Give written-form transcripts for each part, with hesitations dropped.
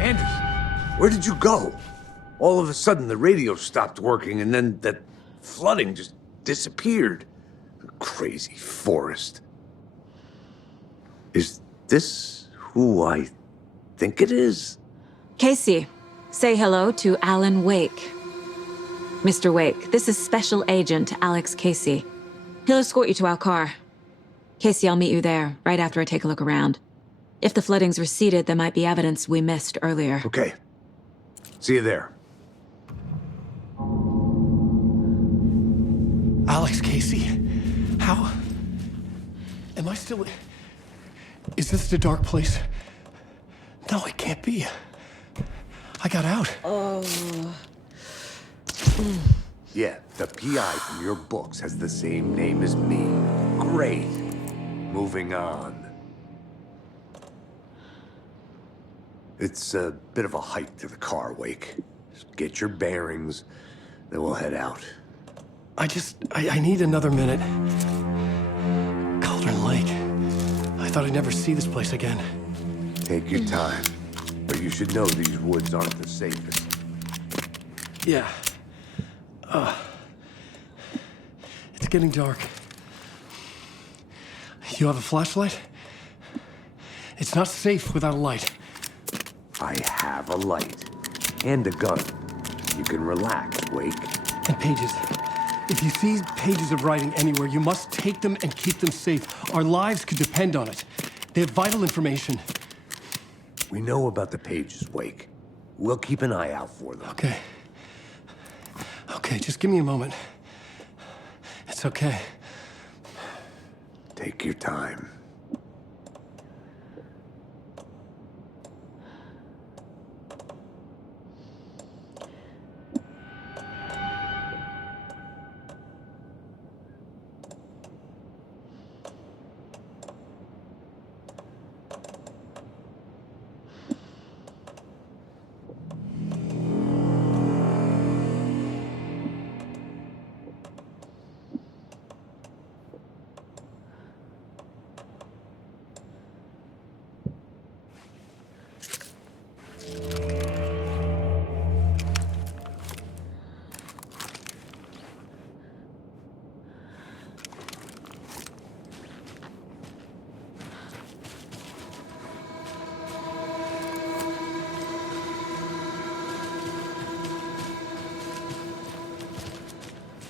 Anderson, where did you go? All of a sudden, the radio stopped working, and then that flooding just disappeared. Crazy forest. Is this who I think it is? Casey, say hello to Alan Wake. Mr. Wake, this is Special Agent Alex Casey. He'll escort you to our car. Casey, I'll meet you there, right after I take a look around. If the flooding's receded, there might be evidence we missed earlier. Okay. See you there. Alex Casey? How? Am I still... Is this the dark place? No, it can't be. I got out. Yeah, the PI from your books has the same name as me. Great. Moving on. It's a bit of a hike to the car, Wake. Just get your bearings, then we'll head out. I need another minute. Cauldron Lake. I thought I'd never see this place again. Take your time. But you should know these woods aren't the safest. Yeah. It's getting dark. You have a flashlight? It's not safe without a light. I have a light. And a gun. You can relax, Wake. And pages. If you see pages of writing anywhere, you must take them and keep them safe. Our lives could depend on it. They have vital information. We know about the pages, Wake. We'll keep an eye out for them. Okay. Okay, just give me a moment. It's okay. Take your time.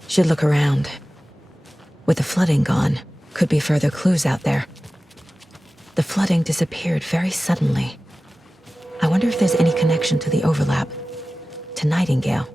Should look around. With the flooding gone, could be further clues out there. The flooding disappeared very suddenly. I wonder if there's any connection to the overlap. To Nightingale.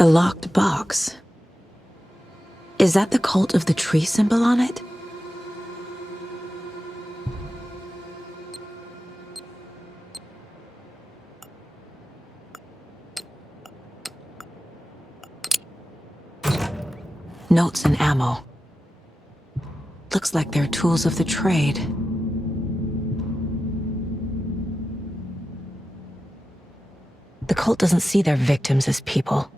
A locked box. Is that the cult of the tree symbol on it? Notes and ammo. Looks like they're tools of the trade. The cult doesn't see their victims as people.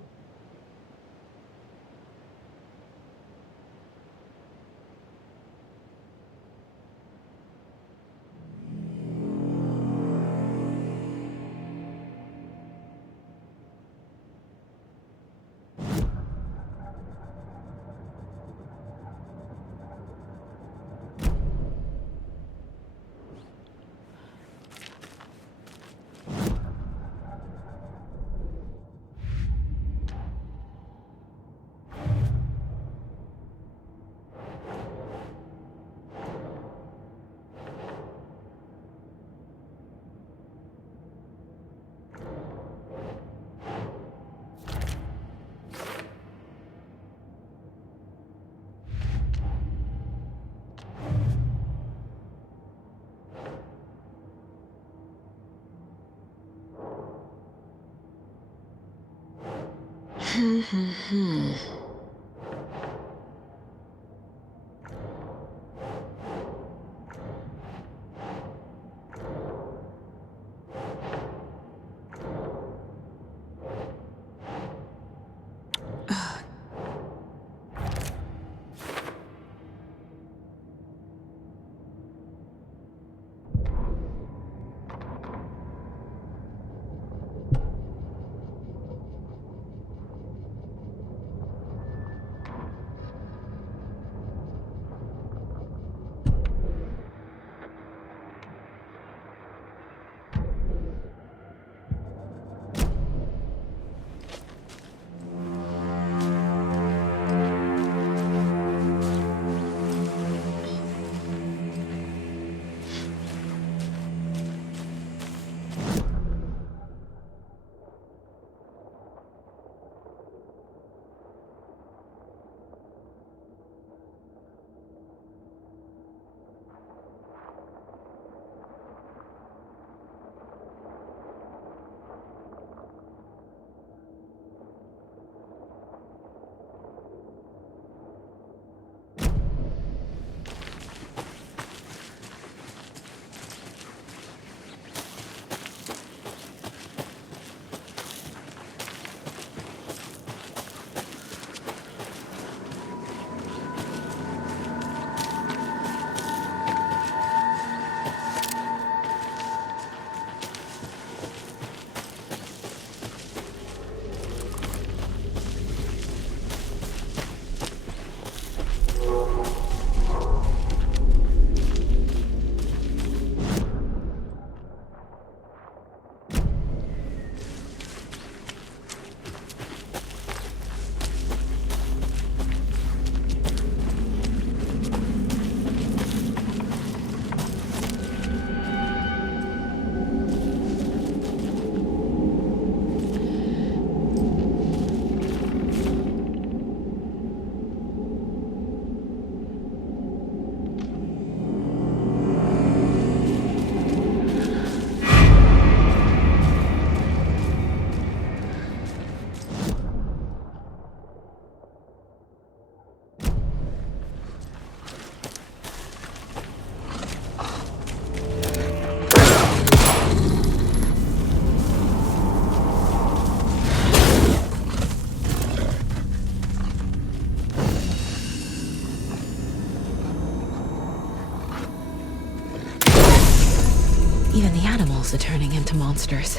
Even the animals are turning into monsters.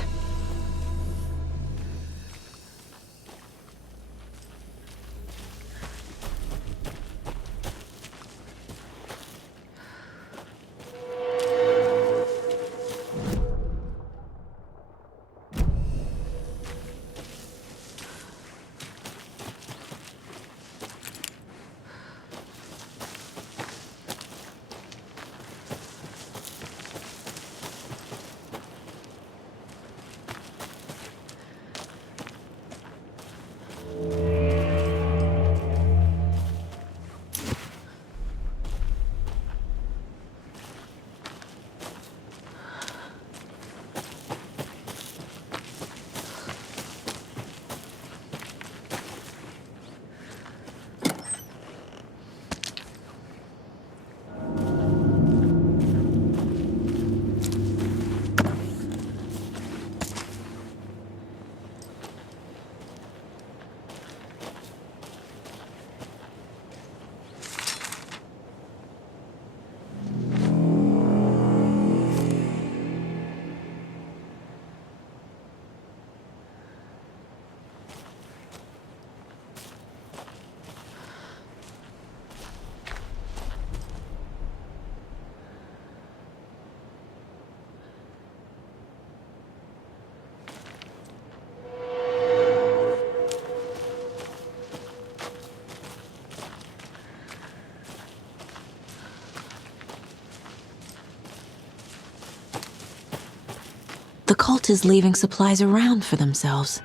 cult is leaving supplies around for themselves.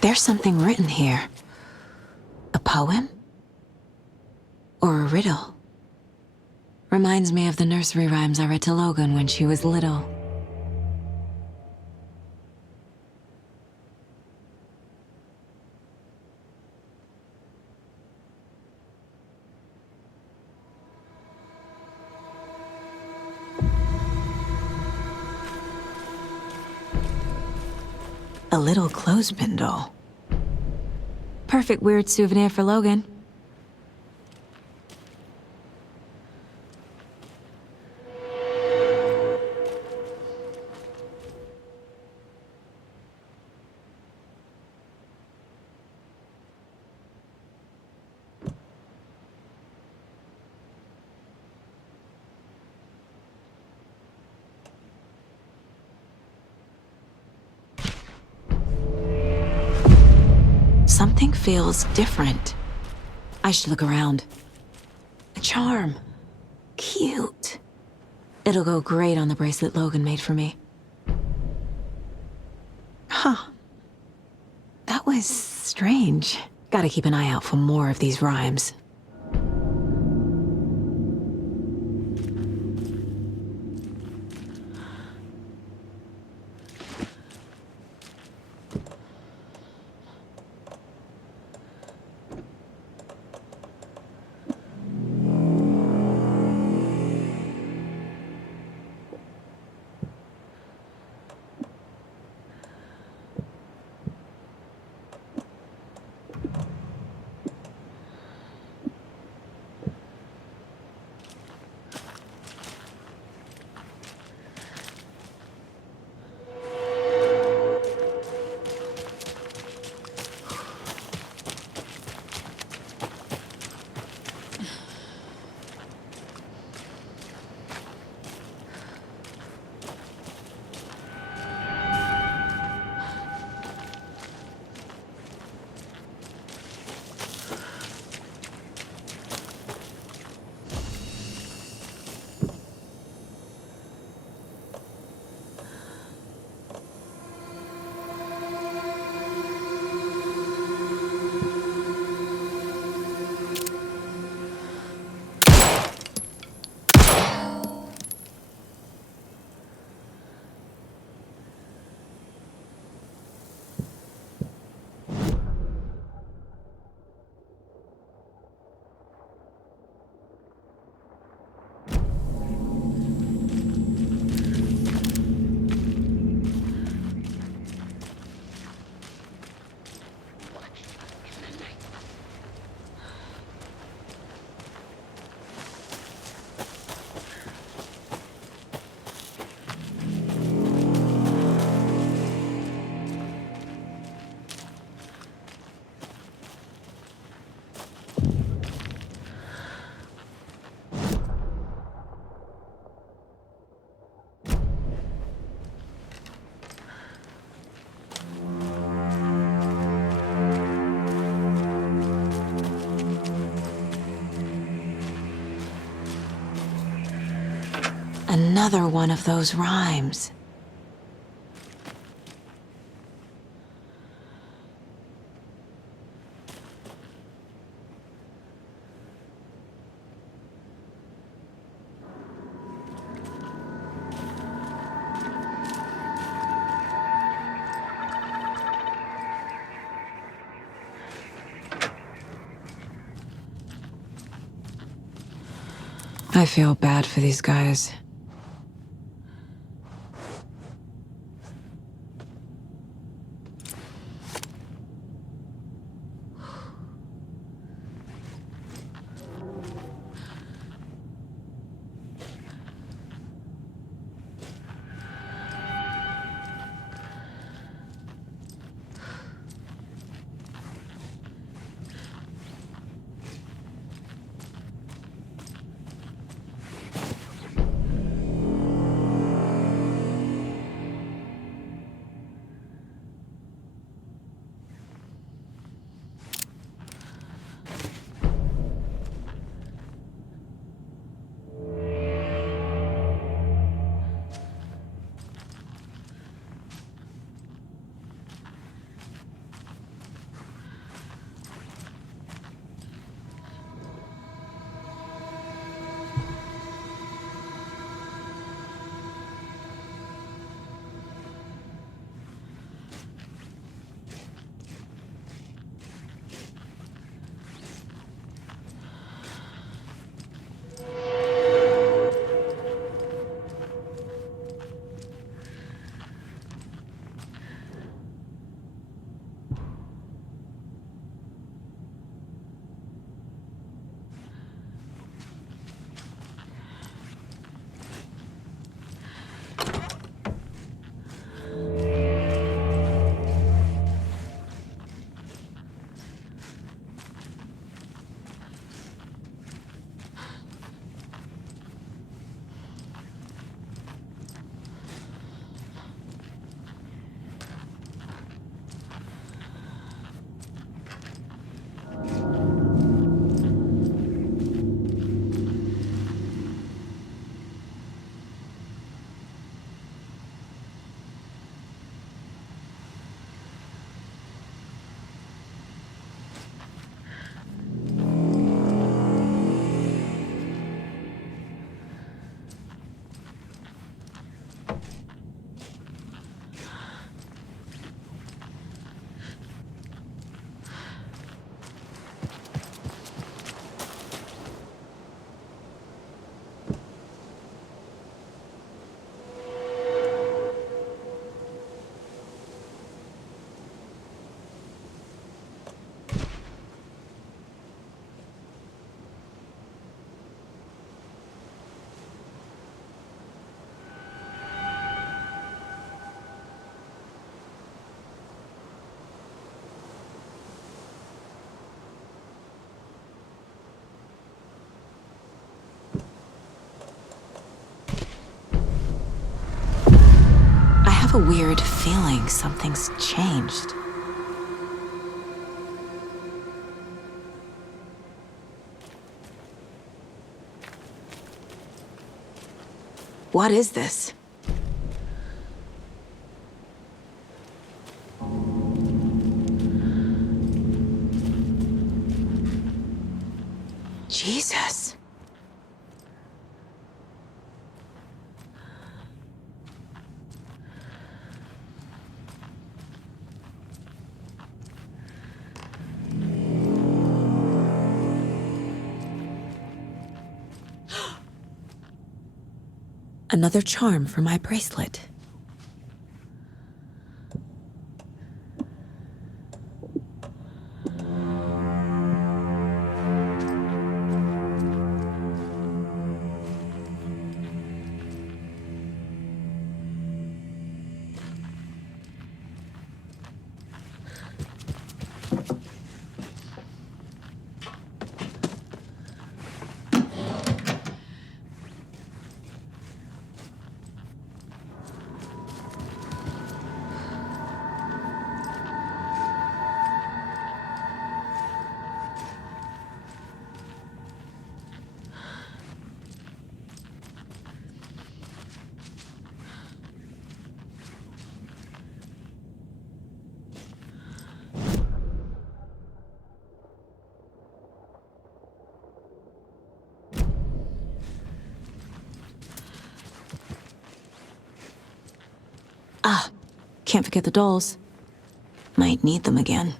There's something written here. A poem? Or a riddle? Reminds me of the nursery rhymes I read to Logan when she was little. A little clothespin doll. Perfect weird souvenir for Logan. Something feels different. I should look around. A charm. Cute. It'll go great on the bracelet Logan made for me. Huh. That was strange. Gotta keep an eye out for more of these rhymes. Another one of those rhymes. I feel bad for these guys. I have a weird feeling something's changed. What is this? Jesus. Another charm for my bracelet. Can't forget the dolls. Might need them again.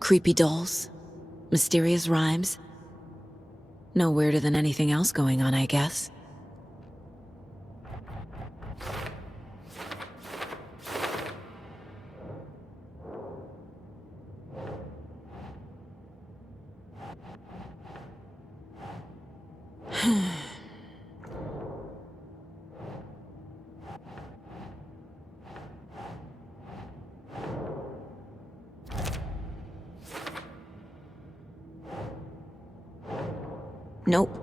Creepy dolls. Mysterious rhymes. No weirder than anything else going on, I guess. Nope.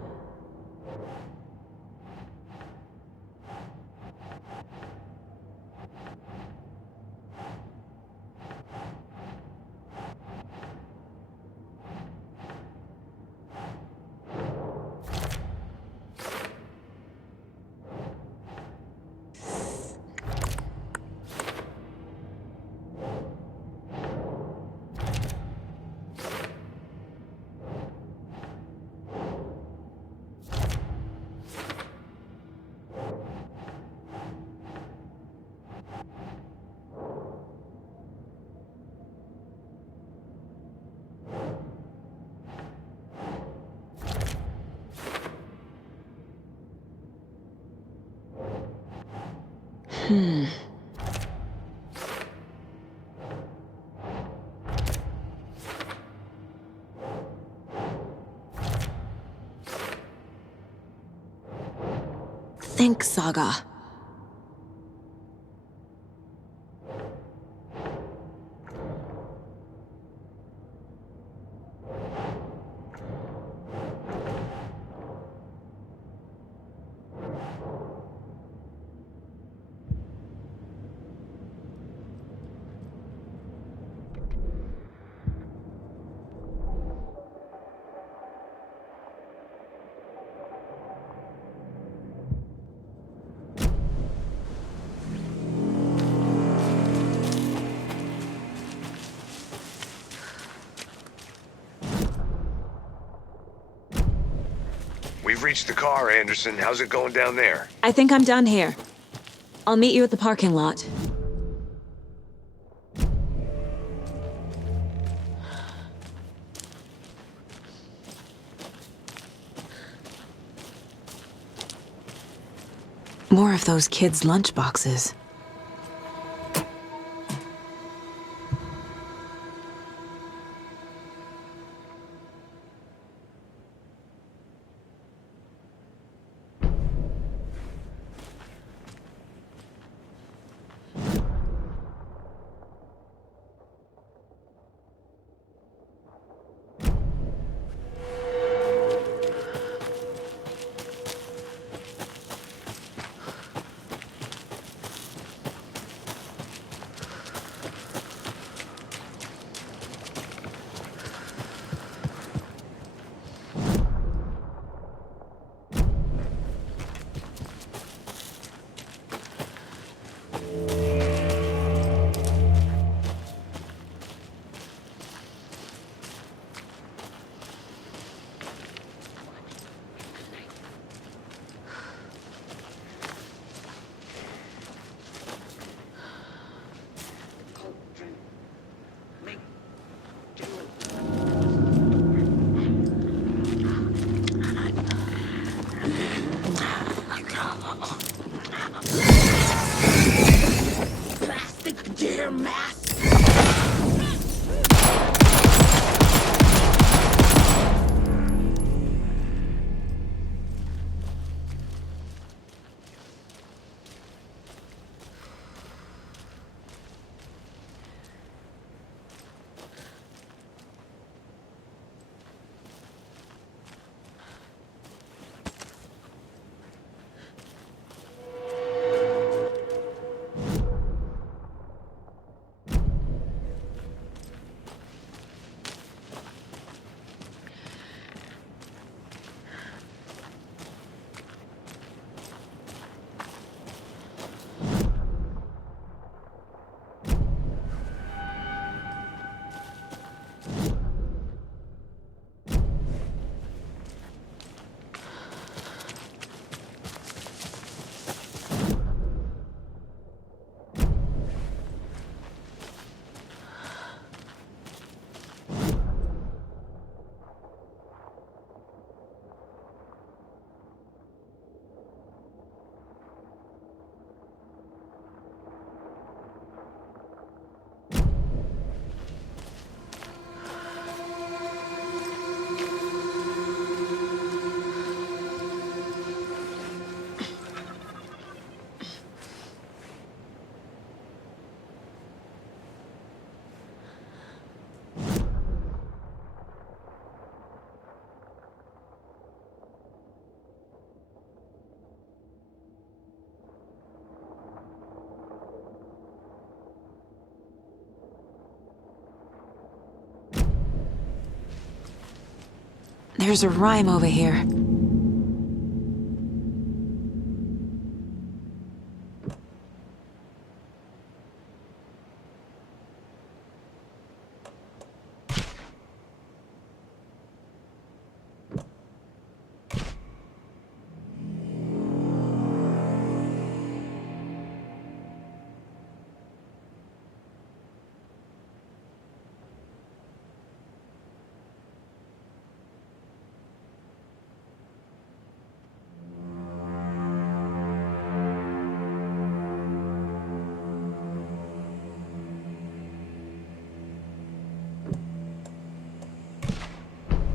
Think, Saga. We've reached the car, Anderson. How's it going down there? I think I'm done here. I'll meet you at the parking lot. More of those kids' lunchboxes. There's a rhyme over here.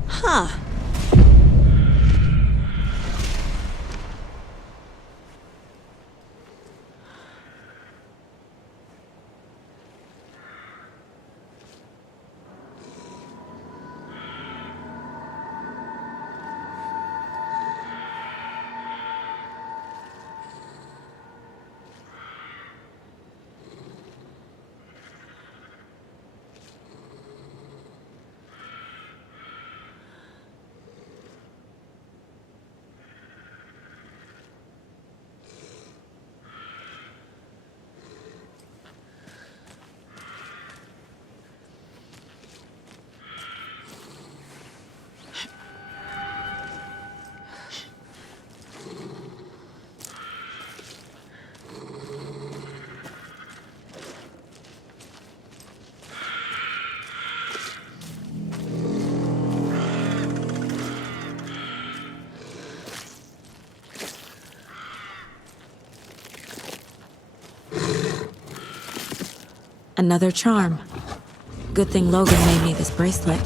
Huh. Another charm. Good thing Logan made me this bracelet.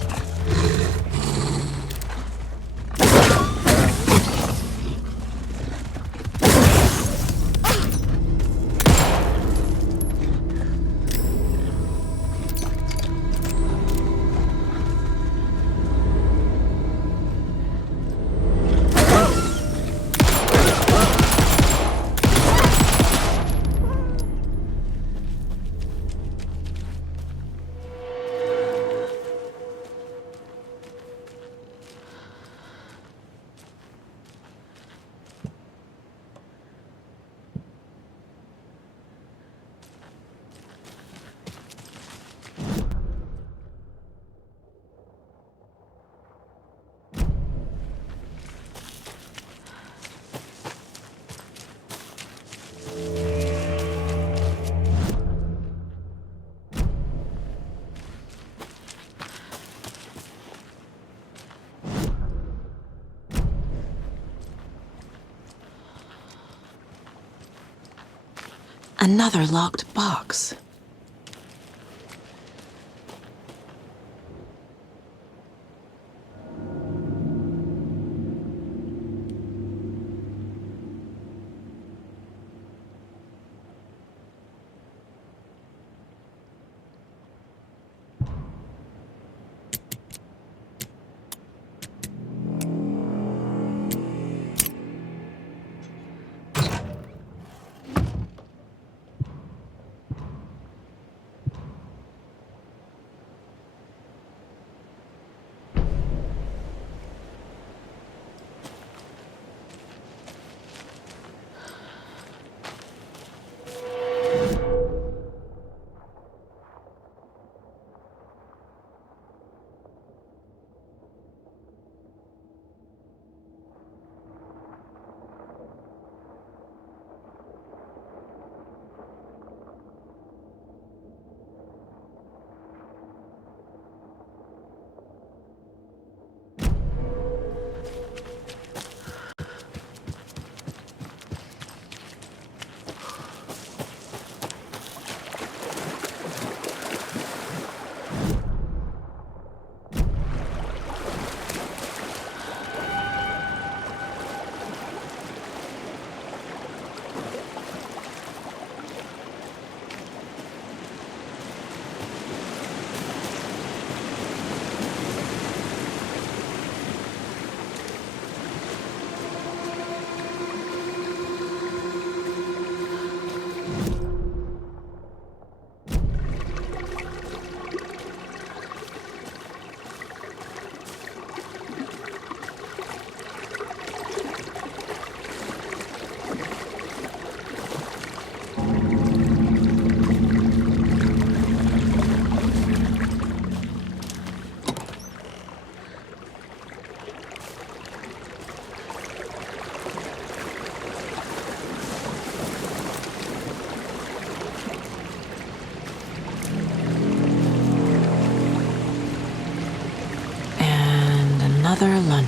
Another locked box.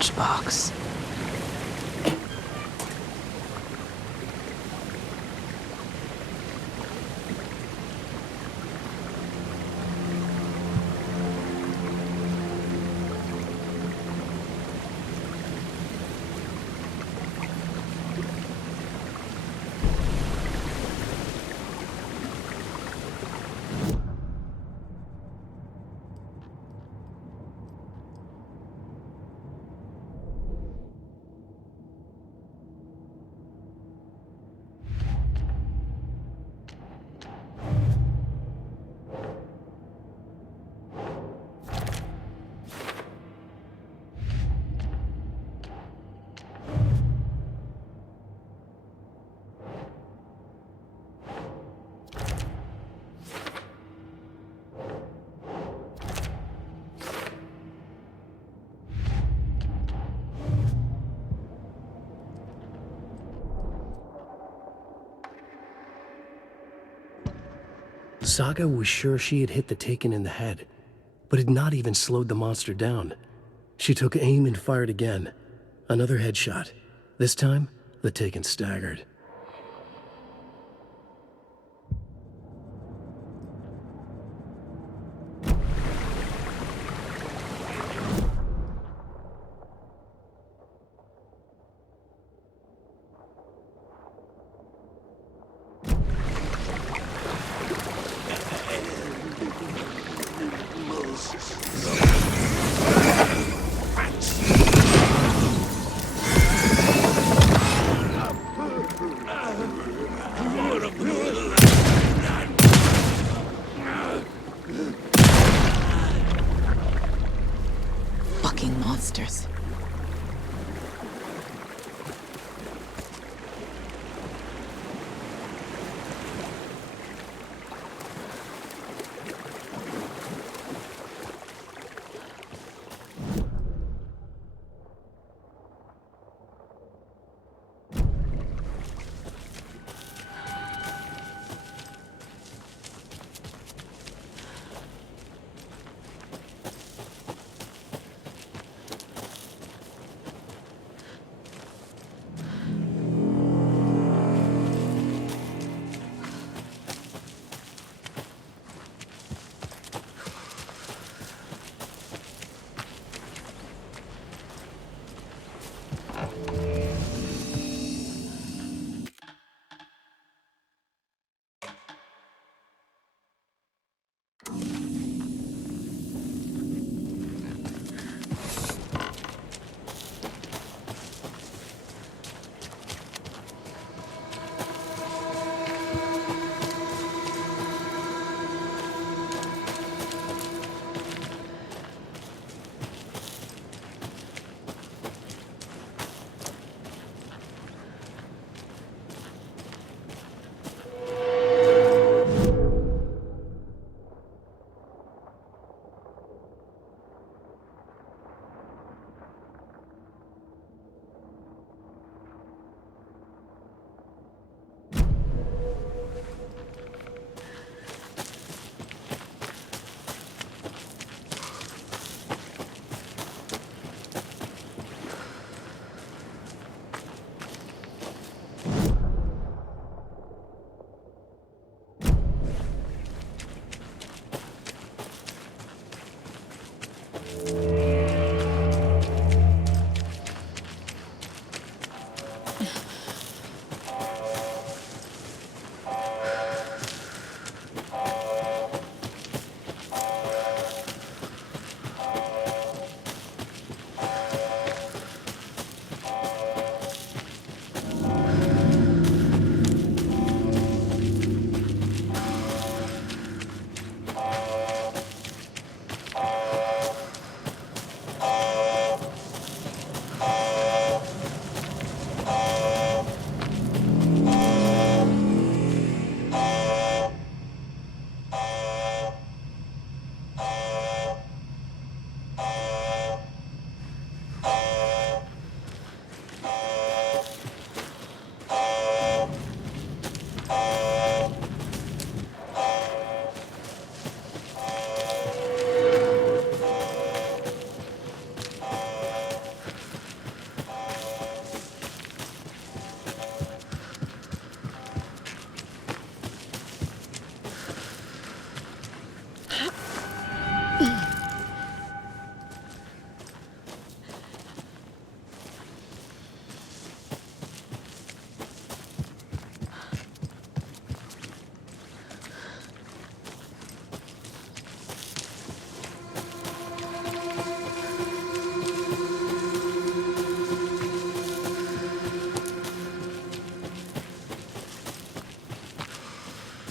lunchbox. Saga was sure she had hit the Taken in the head, but had not even slowed the monster down. She took aim and fired again. Another headshot. This time, the Taken staggered.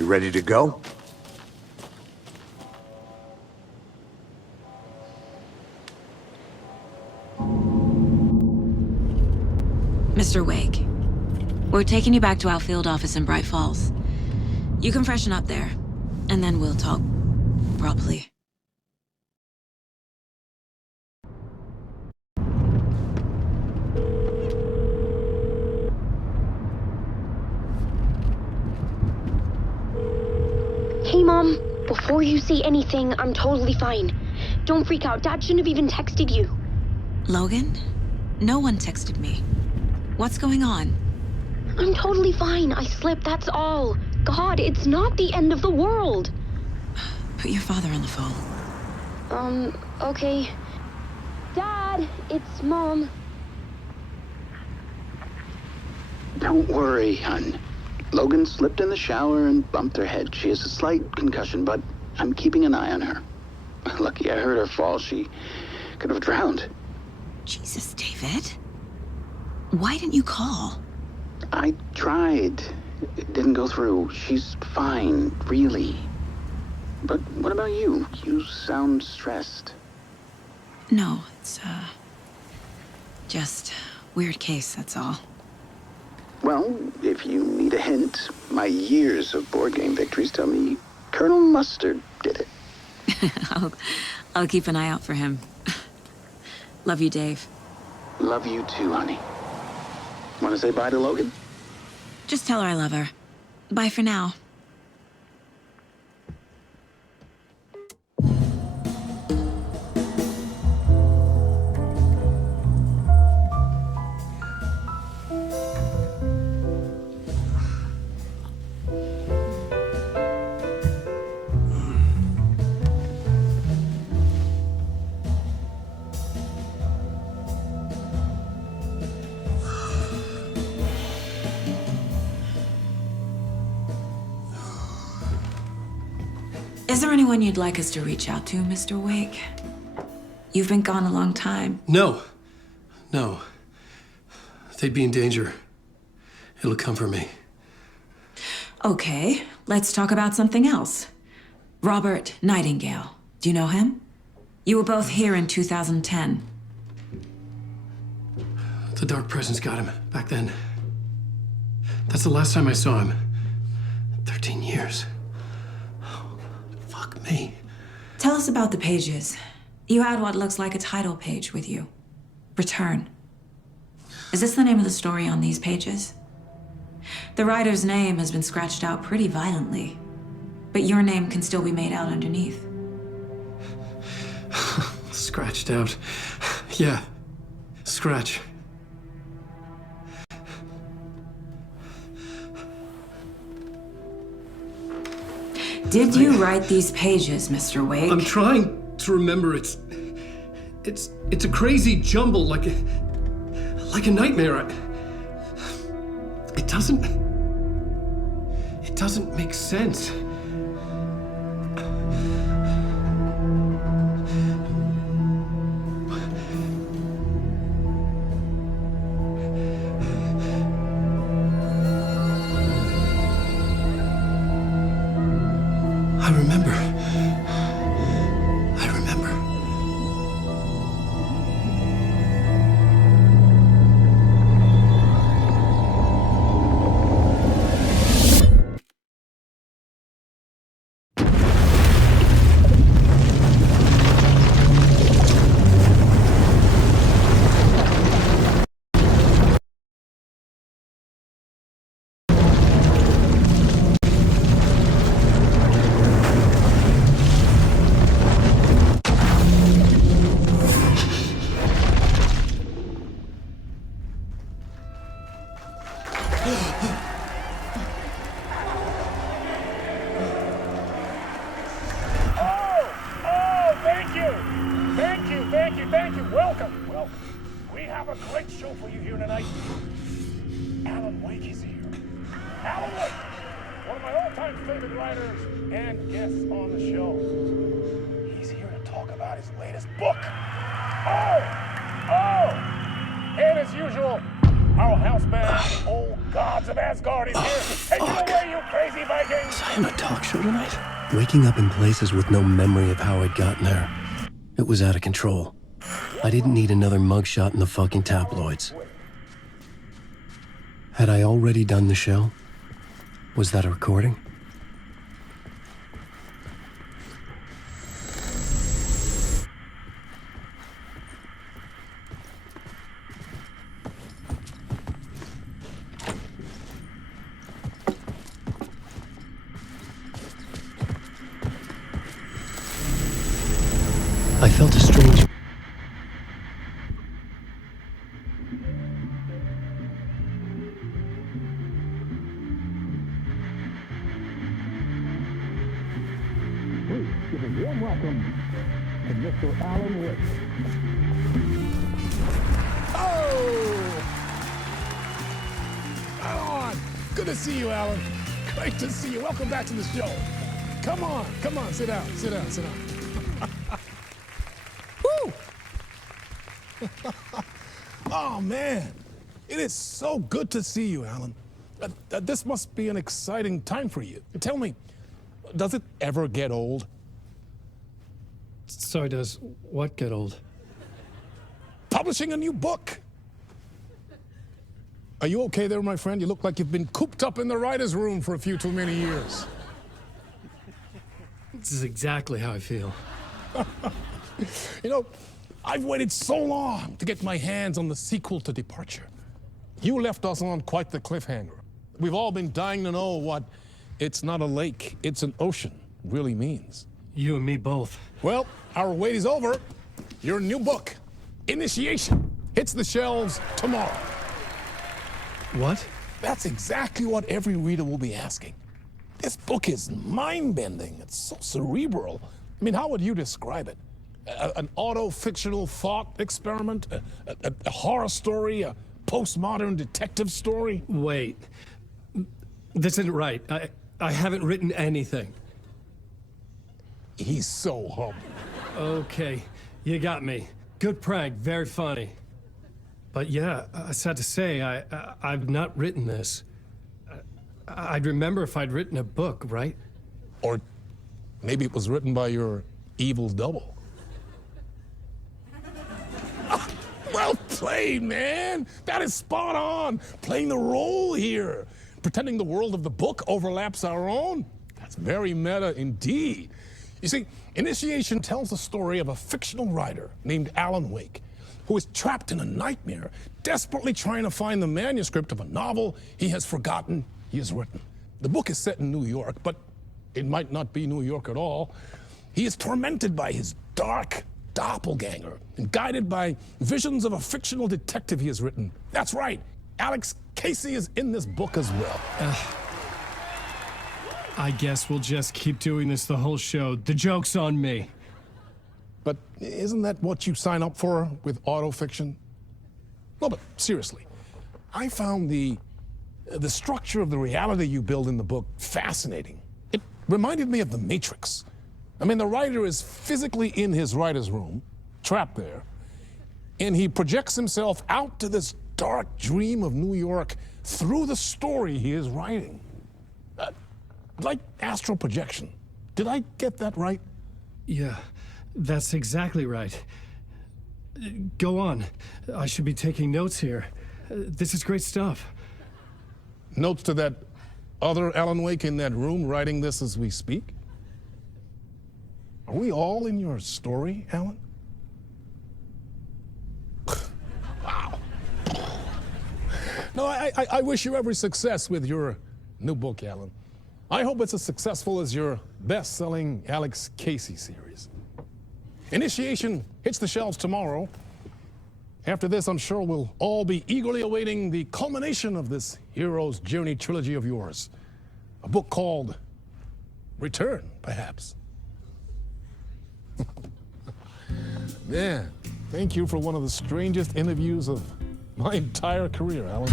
You ready to go? Mr. Wake, we're taking you back to our field office in Bright Falls. You can freshen up there, and then we'll talk properly. Hey, Mom. Before you say anything, I'm totally fine. Don't freak out. Dad shouldn't have even texted you. Logan? No one texted me. What's going on? I'm totally fine. I slipped, that's all. God, it's not the end of the world. Put your father on the phone. Okay. Dad, it's Mom. Don't worry, hon. Logan slipped in the shower and bumped her head. She has a slight concussion, but I'm keeping an eye on her. Lucky I heard her fall. She could have drowned. Jesus, David. Why didn't you call? I tried. It didn't go through. She's fine, really. But what about you? You sound stressed. No, it's, just weird case, that's all. Well, if you need a hint, my years of board game victories tell me Colonel Mustard did it. I'll keep an eye out for him. Love you, Dave. Love you too, honey. Want to say bye to Logan? Just tell her I love her. Bye for now. Is there anyone you'd like us to reach out to, Mr. Wake? You've been gone a long time. No. They'd be in danger. It'll come for me. Okay, let's talk about something else. Robert Nightingale. Do you know him? You were both here in 2010. The Dark Presence got him back then. That's the last time I saw him. 13 years. Fuck me. Tell us about the pages. You had what looks like a title page with you. Return. Is this the name of the story on these pages? The writer's name has been scratched out pretty violently, but your name can still be made out underneath. Scratched out. Yeah. Scratch. Did you write these pages, Mr. Wake? I'm trying to remember. It's a crazy jumble, like a nightmare. It doesn't make sense. I remember. Thank you. Welcome. We have a great show for you here tonight. Alan Wake is here. Alan Wake, one of my all-time favorite writers and guests on the show. He's here to talk about his latest book. And as usual, Our housebound old gods of Asgard is here. Take it away, you crazy Vikings! Was I on a talk show tonight? Waking up in places with no memory of how I'd gotten there. It was out of control. I didn't need another mugshot in the fucking tabloids. Had I already done the show? Was that a recording? I felt a strange... Give a warm welcome to Mr. Alan Wake. Oh! Alan! Good to see you, Alan. Great to see you. Welcome back to the show. Come on, sit down. Woo! Oh, man. It is so good to see you, Alan. This must be an exciting time for you. Tell me, does it ever get old? Sorry, does what get old? Publishing a new book. Are you okay there, my friend? You look like you've been cooped up in the writer's room for a few too many years. This is exactly how I feel. You know, I've waited so long to get my hands on the sequel to Departure. You left us on quite the cliffhanger. We've all been dying to know what "it's not a lake, it's an ocean" really means. You and me both. Well, our wait is over. Your new book, Initiation, hits the shelves tomorrow. What? That's exactly what every reader will be asking. This book is mind-bending. It's so cerebral. I mean, how would you describe it? An auto-fictional thought experiment? A horror story? A postmodern detective story? Wait. This isn't right. I haven't written anything. He's so humble. Okay, you got me. Good prank, very funny. But yeah, sad to say, I've not written this. I'd remember if I'd written a book, right? Or maybe it was written by your evil double. Well played, man. That is spot on. Playing the role here. Pretending the world of the book overlaps our own. That's very meta indeed. You see, Initiation tells the story of a fictional writer named Alan Wake, who is trapped in a nightmare, desperately trying to find the manuscript of a novel he has forgotten he has written. The book is set in New York, but it might not be New York at all. He is tormented by his dark doppelganger and guided by visions of a fictional detective he has written. That's right, Alex Casey is in this book as well. I guess we'll just keep doing this the whole show. The joke's on me. But isn't that what you sign up for with autofiction? No, but seriously, I found the structure of the reality you build in the book fascinating. It reminded me of The Matrix. I mean, the writer is physically in his writer's room, trapped there, and he projects himself out to this dark dream of New York through the story he is writing. Like astral projection. Did I get that right? Yeah, that's exactly right. Go on. I should be taking notes here. This is great stuff. Notes to that other Alan Wake in that room writing this as we speak? Are we all in your story, Alan? Wow. No, I wish you every success with your new book, Alan. I hope it's as successful as your best-selling Alex Casey series. Initiation hits the shelves tomorrow. After this, I'm sure we'll all be eagerly awaiting the culmination of this hero's journey trilogy of yours. A book called Return, perhaps. Man, thank you for one of the strangest interviews of my entire career, Alan.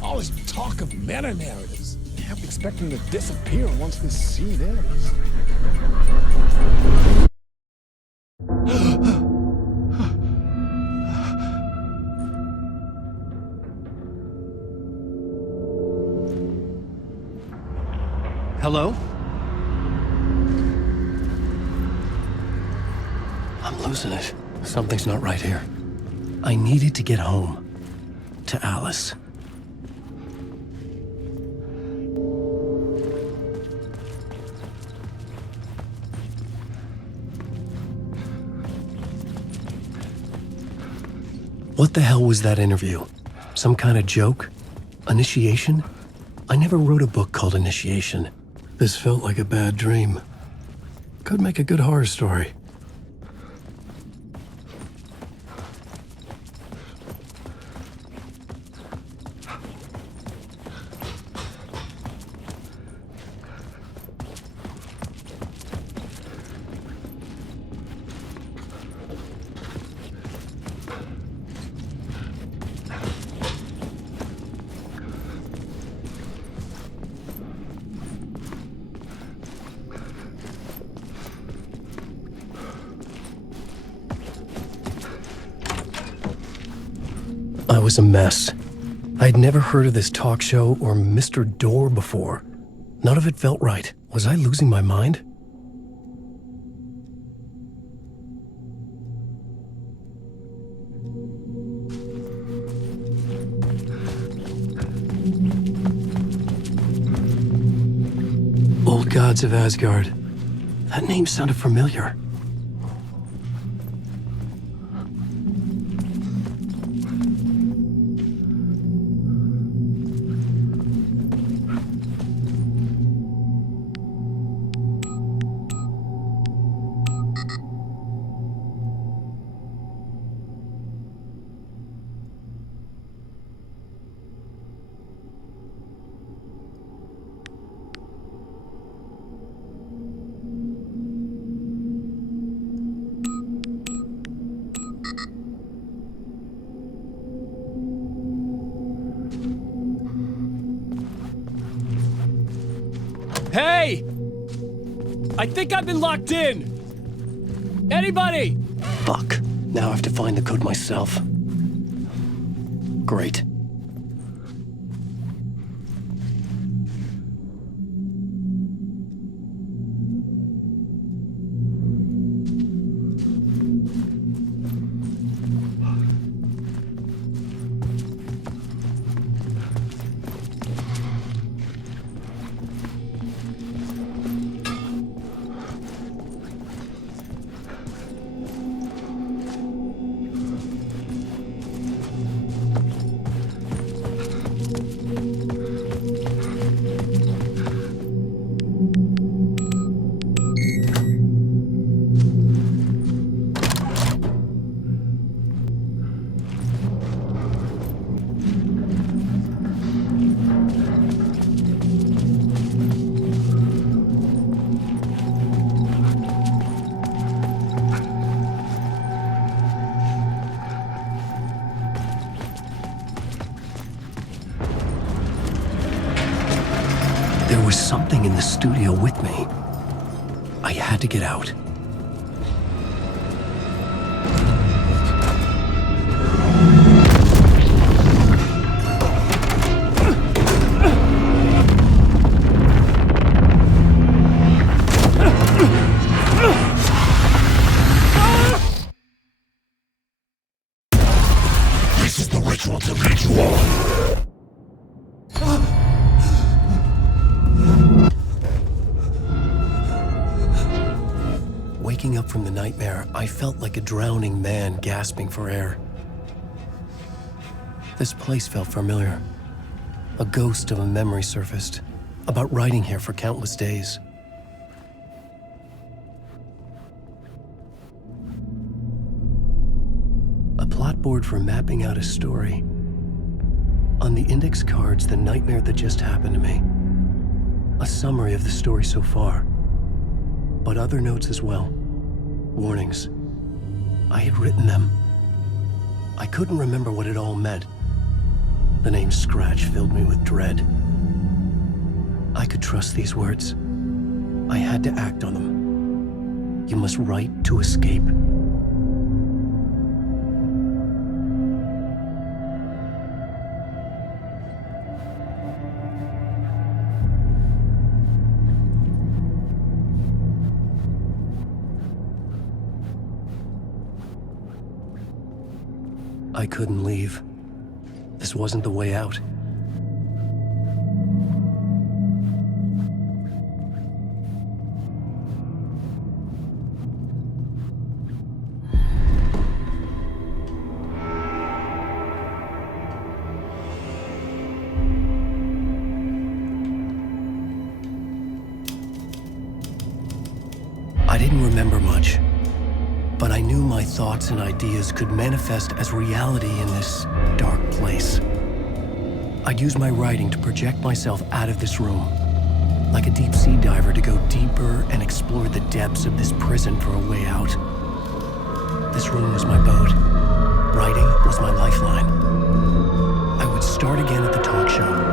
All this talk of meta-narratives. I kept expecting to disappear once this scene ends. Hello? I'm losing it. Something's not right here. I needed to get home. To Alice. What the hell was that interview? Some kind of joke? Initiation? I never wrote a book called Initiation. This felt like a bad dream. Could make a good horror story. I was a mess. I'd never heard of this talk show or Mr. Door before. None of it felt right. Was I losing my mind? Old Gods of Asgard. That name sounded familiar. Hey! I think I've been locked in! Anybody? Fuck. Now I have to find the code myself. Great. There was something in the studio with me. I had to get out. This is the ritual to lead you on. Waking up from the nightmare, I felt like a drowning man gasping for air. This place felt familiar. A ghost of a memory surfaced, about writing here for countless days. A plot board for mapping out a story. On the index cards, the nightmare that just happened to me. A summary of the story so far, but other notes as well. Warnings. I had written them. I couldn't remember what it all meant. The name Scratch filled me with dread. I could trust these words. I had to act on them. You must write to escape. I couldn't leave. This wasn't the way out. I didn't remember much, but I knew my thoughts and ideas could manifest as reality in this dark place. I'd use my writing to project myself out of this room, like a deep-sea diver to go deeper and explore the depths of this prison for a way out. This room was my boat. Writing was my lifeline. I would start again at the talk show.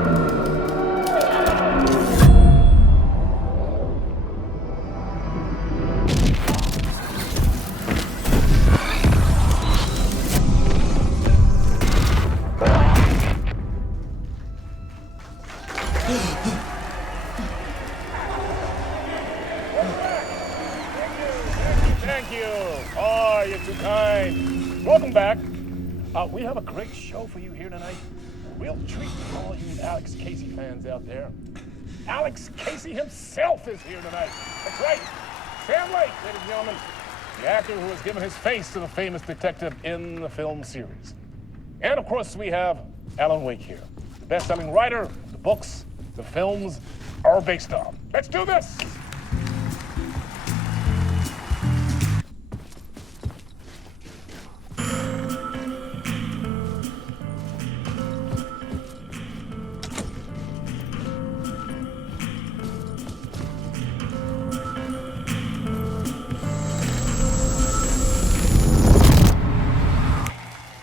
Thank you. Oh, you're too kind. Welcome back. We have a great show for you here tonight. Real treat for all you Alex Casey fans out there. Alex Casey himself is here tonight. That's right. Sam Lake, ladies and gentlemen. The actor who has given his face to the famous detective in the film series. And of course, we have Alan Wake here. The best-selling writer, the books, the films are based on. Let's do this.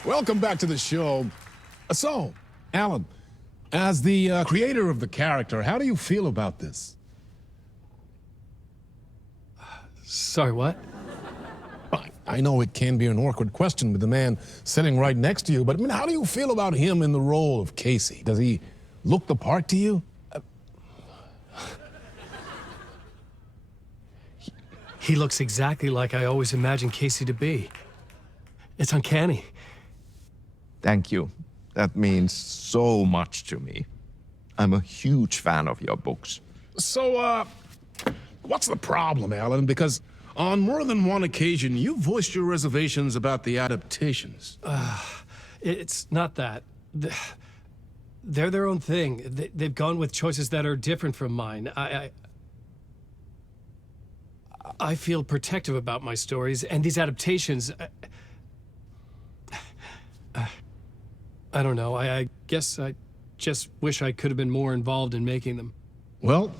Welcome back to the show. So, Alan, as the creator of the character, how do you feel about this? Sorry, what? I know it can be an awkward question with the man sitting right next to you, but I mean, how do you feel about him in the role of Casey? Does he look the part to you? He looks exactly like I always imagined Casey to be. It's uncanny. Thank you. That means so much to me. I'm a huge fan of your books. So, what's the problem, Alan? Because on more than one occasion, you voiced your reservations about the adaptations. It's not that. They're their own thing. They've gone with choices that are different from mine. I feel protective about my stories, and these adaptations... I don't know. I guess I just wish I could have been more involved in making them. Well,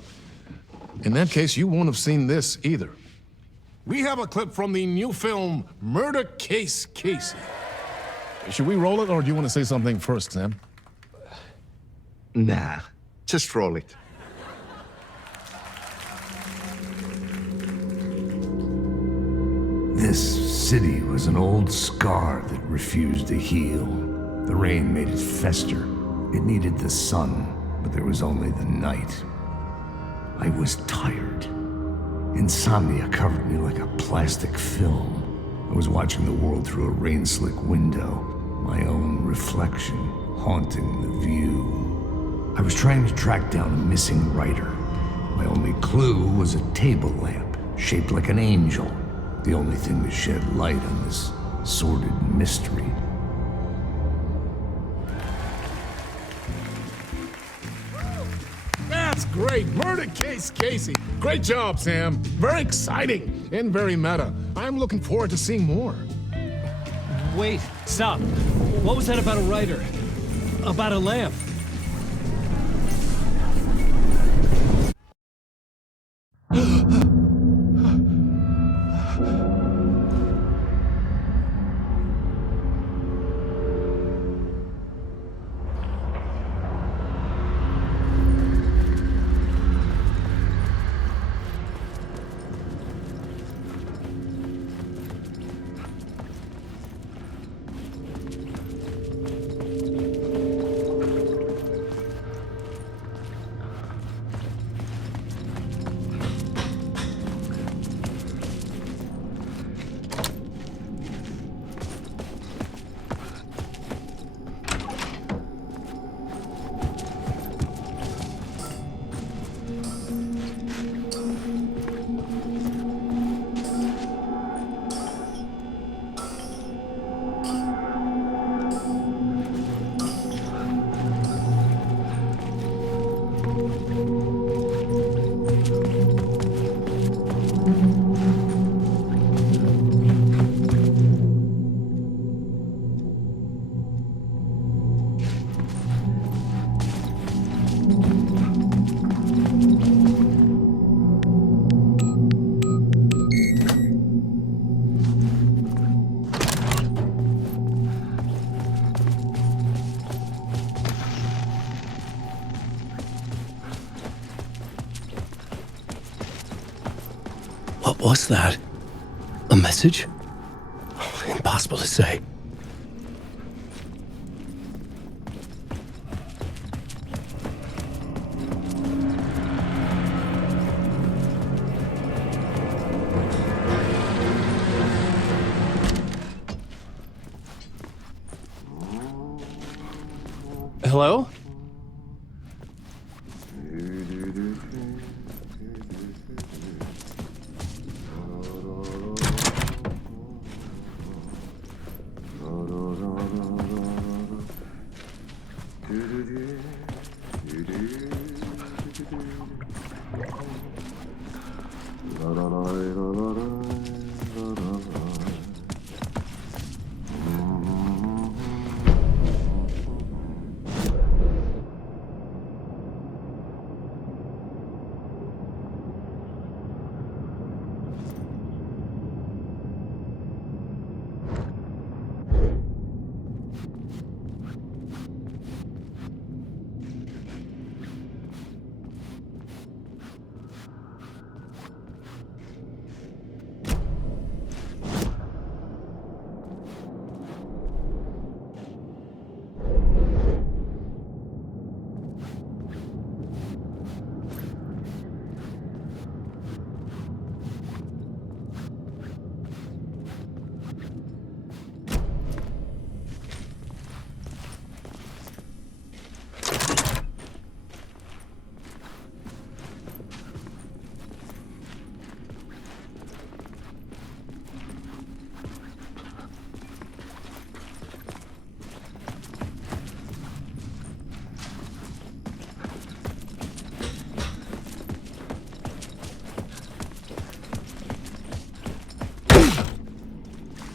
in that case, you won't have seen this either. We have a clip from the new film, Murder Case Casey. Should we roll it, or do you want to say something first, Sam? Nah, just roll it. This city was an old scar that refused to heal. The rain made it fester. It needed the sun, but there was only the night. I was tired. Insomnia covered me like a plastic film. I was watching the world through a rain-slick window, my own reflection haunting the view. I was trying to track down a missing writer. My only clue was a table lamp, shaped like an angel, the only thing to shed light on this sordid mystery. That's great. Murder Case Casey. Great job, Sam. Very exciting and very meta. I'm looking forward to seeing more. Wait, stop. What was that about a writer? About a lamp? What was that? A message? Impossible to say. Hello?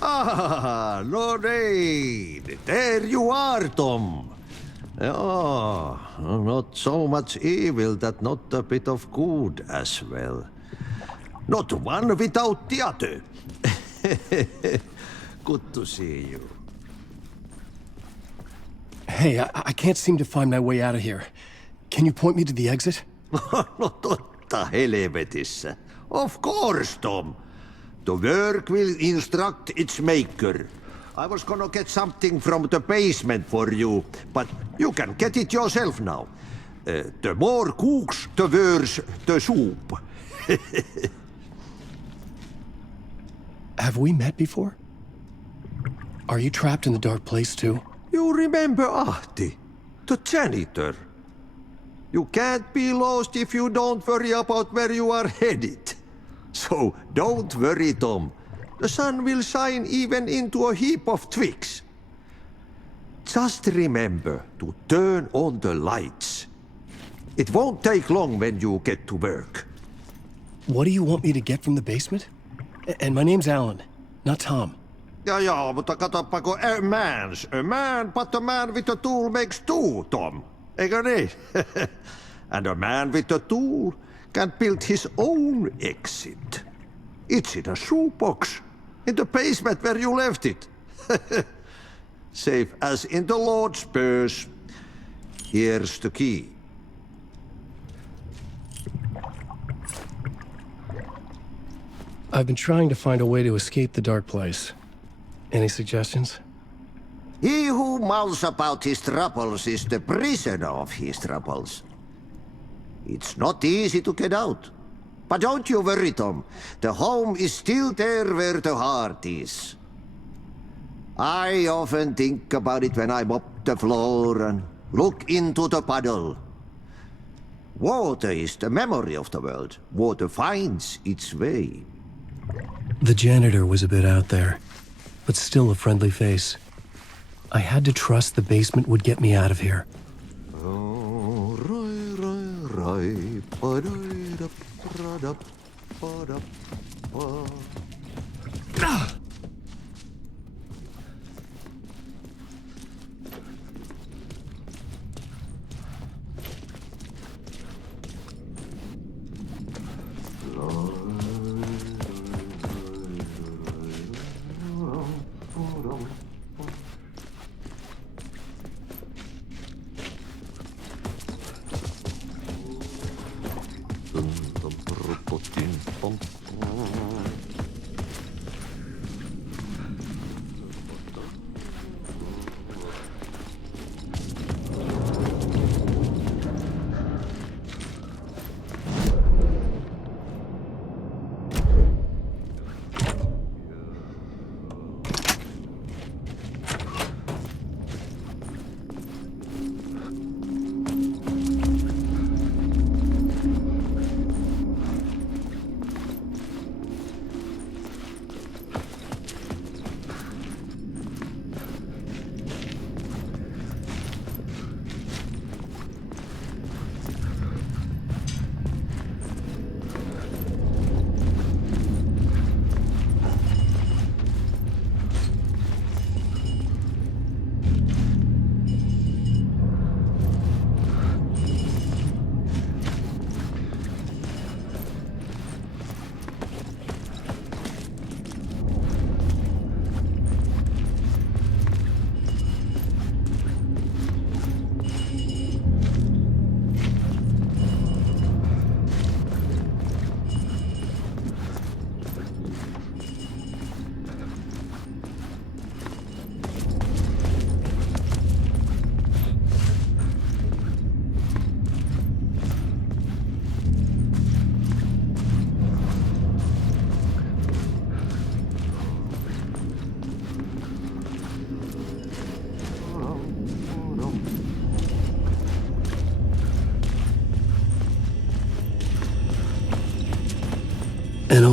Ah, Lorraine! There you are, Tom. Oh, not so much evil that not a bit of good as well. Not one without the other. Good to see you. Hey, I can't seem to find my way out of here. Can you point me to the exit? No totta helvetissä. Of course, Tom. The work will instruct its maker. I was gonna get something from the basement for you, but you can get it yourself now. The more cooks, the worse the soup. Have we met before? Are you trapped in the dark place too? You remember Ahti, the janitor. You can't be lost if you don't worry about where you are headed. So don't worry, Tom. The sun will shine even into a heap of twigs. Just remember to turn on the lights. It won't take long when you get to work. What do you want me to get from the basement? And my name's Alan, not Tom. Ja, mutta katoppa kun a man, but a man with a tool makes two, Tom. Eikö niin? And a man with a tool can build his own exit. It's in a shoebox, in the basement where you left it. Safe as in the Lord's purse. Here's the key. I've been trying to find a way to escape the dark place. Any suggestions? He who mouths about his troubles is the prisoner of his troubles. It's not easy to get out. But don't you worry, Tom. The home is still there where the heart is. I often think about it when I mop the floor and look into the puddle. Water is the memory of the world. Water finds its way. The janitor was a bit out there, but still a friendly face. I had to trust the basement would get me out of here.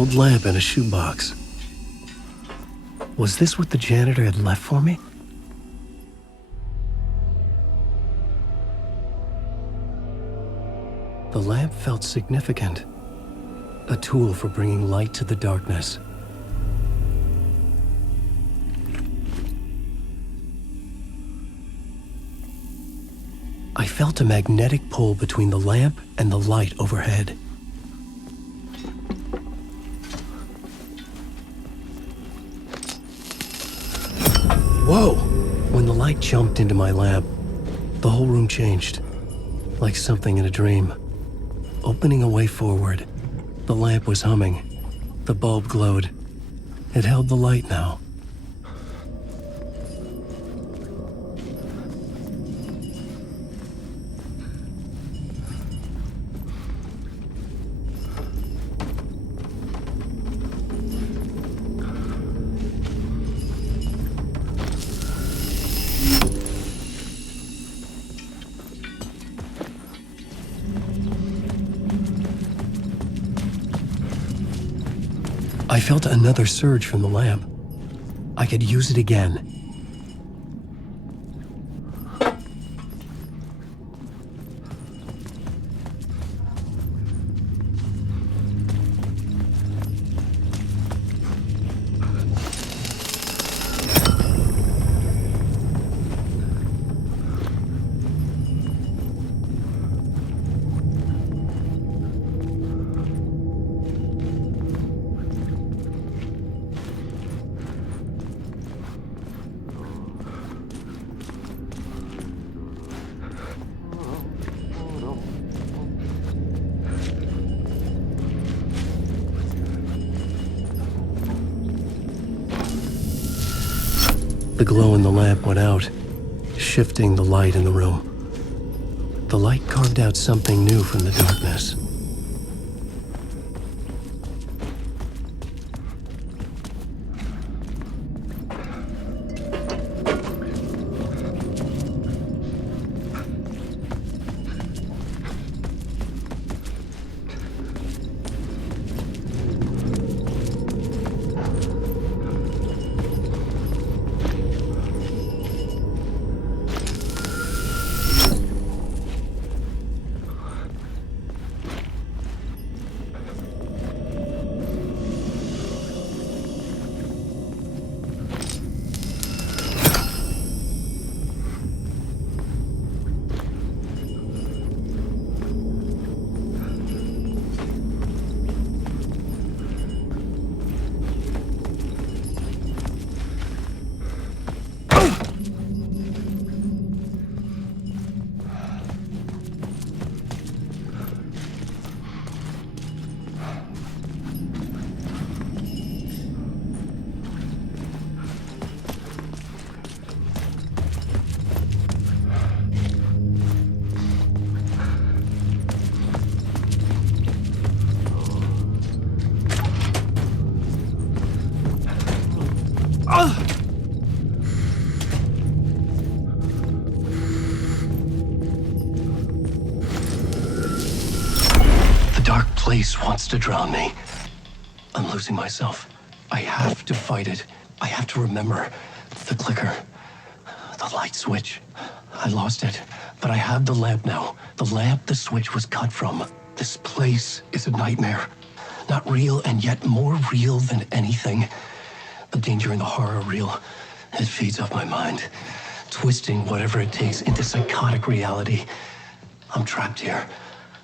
old lamp in a shoebox. Was this what the janitor had left for me? The lamp felt significant. A tool for bringing light to the darkness. I felt a magnetic pull between the lamp and the light overhead. Whoa! When the light jumped into my lamp, the whole room changed, like something in a dream. Opening a way forward, the lamp was humming. The bulb glowed. It held the light now. I felt another surge from the lamp. I could use it again. The glow in the lamp went out, shifting the light in the room. The light carved out something new from the darkness. Place wants to drown me. I'm losing myself. I have to fight it. I have to remember the clicker, the light switch. I lost it, but I have the lamp now. The lamp the switch was cut from. This place is a nightmare. Not real and yet more real than anything. The danger and the horror are real. It feeds off my mind, twisting whatever it takes into psychotic reality. I'm trapped here.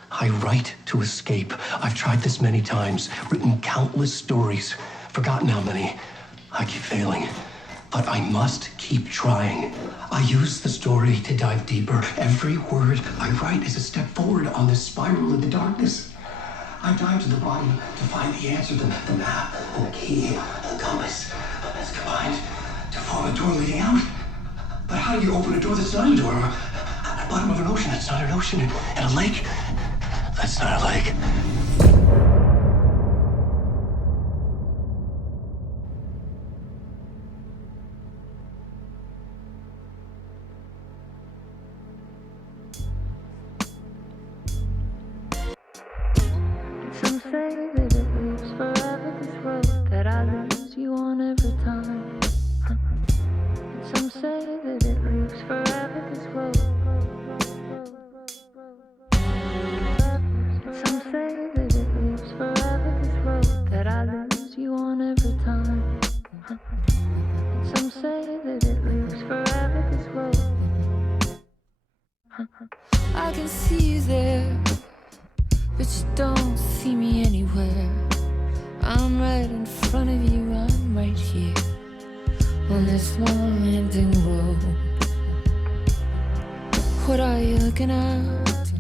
I write to escape. I've tried this many times, written countless stories, forgotten how many. I keep failing, but I must keep trying. I use the story to dive deeper. Every word I write is a step forward on this spiral in the darkness. I dive to the bottom to find the answer, the map, and the key, the compass. It's combined to form a door leading out. But how do you open a door that's not a door? At the bottom of an ocean that's not an ocean, and a lake that's not a lake. Some say that it lives forever. I can see you there, but you don't see me anywhere. I'm right in front of you, I'm right here on this winding road. What are you looking at?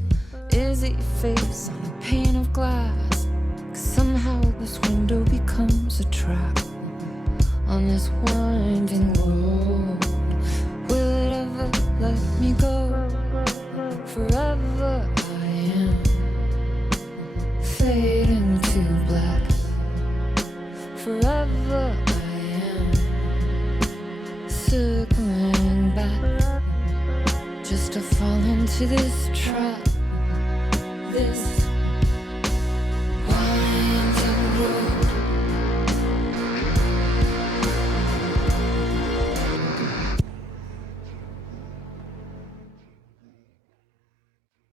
Is it your face on a pane of glass? 'Cause somehow this window becomes a trap on this winding road. Will it ever let me go? Forever I am fading to black. Forever I am circling back, just to fall into this trap.